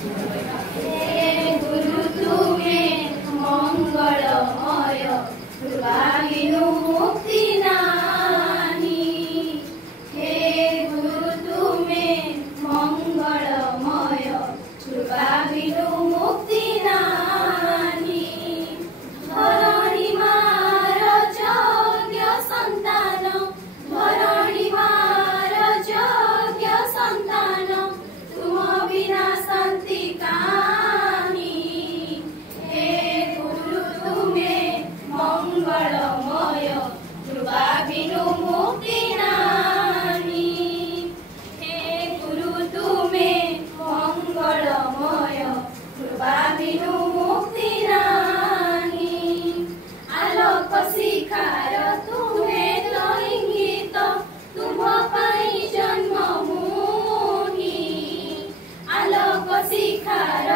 हे गुरु तुमे मंगलमय कृपा बिनु मुक्ति नाही। हे गुरु तुमे मंगलमय कृपा बिनु मुक्ति नाही। धरणी मार यज्ञ संतान धरणी मार यज्ञ संतान तुम बिना शांति कानी। हे गुरु तुमे मंगलमय कृपा बिनु मुक्ति नाही। हे गुरु तुमे मंगलमय कृपा बिनु मुक्ति नाही। आलोक शिखार तुमे तो इंगित तुम पाई जन्म मुनि। आलोक शिखार